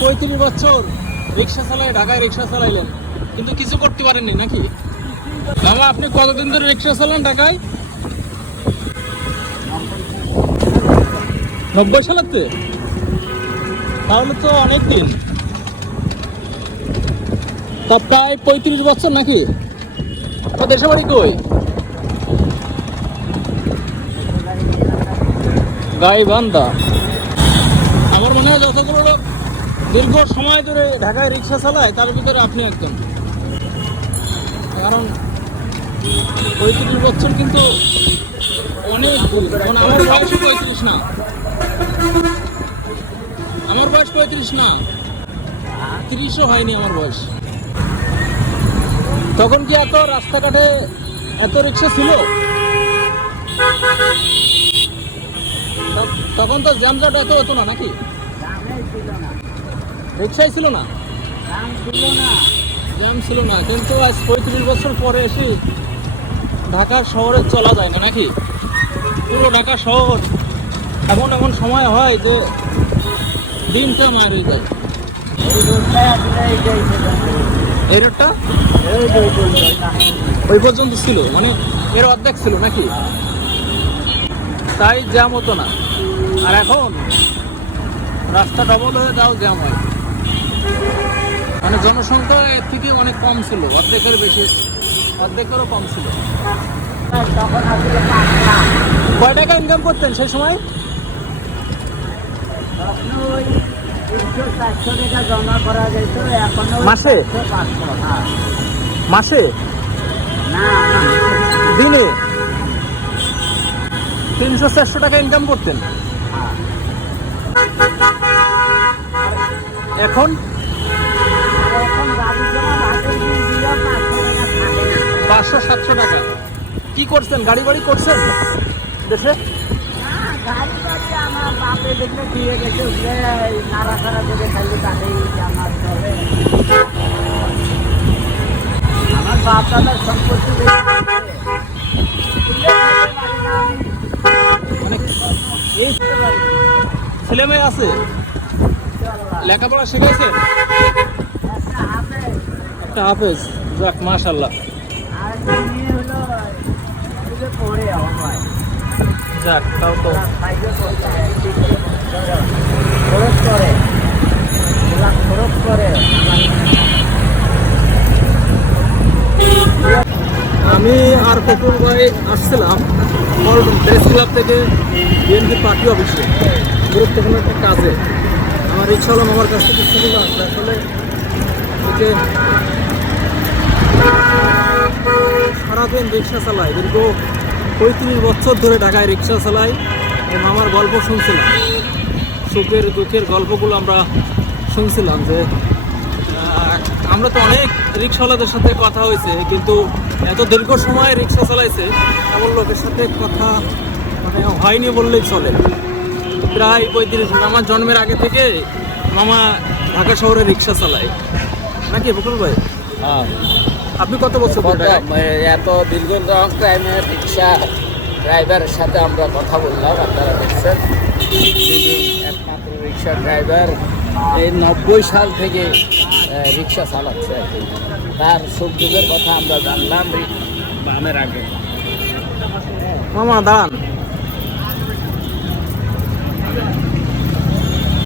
পঁয়ত্রিশ বছর রিক্সা চালায়, ঢাকায় রিক্সা চালাইলেন। কিন্তু কিছু করতে পারেননি নাকি? মামা আপনি কতদিন ধরে রিক্সা চালান ঢাকায়? নব্বই সালাতে তাহলে তো অনেক দিন। তা প্রায় পঁয়ত্রিশ বছর নাকি? দেশে বাড়ি কই? গাইবান্ধা। আমার মনে হয় যতগুলো লোক দীর্ঘ সময় ধরে ঢাকায় রিক্সা চালায়, তার ভিতরে আপনি একজন। কারণ পঁয়ত্রিশ বছর কিন্তু অনেক আমার বয়স পঁয়ত্রিশ না। আমার বয়স পঁয়ত্রিশ না। তিরিশও হয়নি আমার বয়স। তখন কি এত রাস্তাঘাটে এত রিক্সা ছিল? তখন তো জ্যামজট এত হতো না নাকি? রিক্সাই ছিল না? জ্যাম ছিল না। কিন্তু আজ পঁয়ত্রিশ বছর পরে এসে ঢাকা শহরে চলা যায় না নাকি? পুরো ঢাকা শহর এমন এমন সময় হয় যে দিনটা মার হয়ে যায়। এই রোডটা? ওই পর্যন্ত ছিল মানে এর অর্ধেক ছিল নাকি? তাই জ্যাম হতো না। আর এখন রাস্তা ডবল হয়ে যাও জ্যাম হয়। মানে জনসংখ্যা এর থেকে অনেক কম ছিল, অর্ধেকের বেশি, অর্ধেকেরও কম ছিল। কয় টাকা ইনকাম করতেন সেই সময়? মাসে? মাসে? দিনে? তিনশো চারশো টাকা ইনকাম করতেন। এখন? পাঁচশো সাতশো টাকা। কি করছেন? গাড়ি বাড়ি করছেন? দেশে? গাড়ি বাড়ি আমার বাপে দেখলে দিয়ে গেছে নাড়া ছাড়া করে খালি তাকেই আমার আমার বাপ ছেলে মেয়ে আছে? লেখাপড়া হাতে একটা হাফেজ। যাক মাশাল্লাহ যাক খরচ করে খরচ করে আমি আর কপুর ভাই আসছিলাম প্রেস ক্লাব থেকে বিএনপি পার্টি অফিসে গুরুত্বপূর্ণ একটা কাজে। আমার ইচ্ছা হলো আমার কাছ থেকে ছবি আসলে সারাদিন রিক্সা চালায়। দীর্ঘ পঁয়ত্রিশ বছর ধরে ঢাকায় রিক্সা চালাই এই মামার গল্প শুনছিলাম। সুখের দুঃখের গল্পগুলো আমরা শুনছিলাম যে আমরা তো অনেক রিক্সাওয়ালাদের সাথে কথা হয়েছে, কিন্তু এত দীর্ঘ সময় রিক্সা চালাইছে, এমন লোকের সাথে কথা মানে হয়নি বললেই চলে। প্রায় পঁয়ত্রিশ আমার জন্মের আগে থেকে মামা ঢাকা শহরে রিক্সা চালায়। নাকি বকুল ভাই? আপনি কত বছর? এত দীর্ঘ টাইমের রিক্সা ড্রাইভারের সাথে আমরা কথা বললাম আপনারা দেখছেন। একমাত্র রিক্সা ড্রাইভার এই নব্বই সাল থেকে রিক্সা চালাচ্ছে আর কি। তার সুখ কথা আমরা জানলাম বামের আগে। মামা দাঁড়ান।